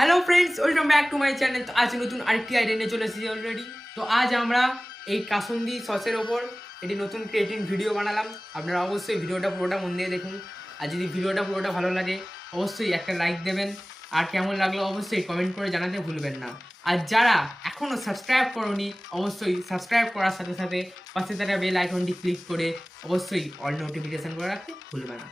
Hello friends, welcome back to my channel. তো আজ নতুন আরেকটি আইডিয়া নিয়ে চলে এসেছি অলরেডি। তো আজ আমরা এই কাসুন্দি সসের ওপর একটি নতুন ক্রিয়েটিভ ভিডিও বানালাম। আপনারা অবশ্যই ভিডিওটা পুরোটা মন দিয়ে দেখুন। আর যদি ভিডিওটা পুরোটা ভালো লাগে অবশ্যই একটা লাইক দেবেন, আর কেমন লাগলো অবশ্যই কমেন্ট করে জানাতে ভুলবেন না। আর যারা এখনও সাবস্ক্রাইব করোনি অবশ্যই সাবস্ক্রাইব করার সাথে সাথে পাশে থাকা বেল আইকনটি ক্লিক করে অবশ্যই অল নোটিফিকেশান করে রাখতে ভুলবে না।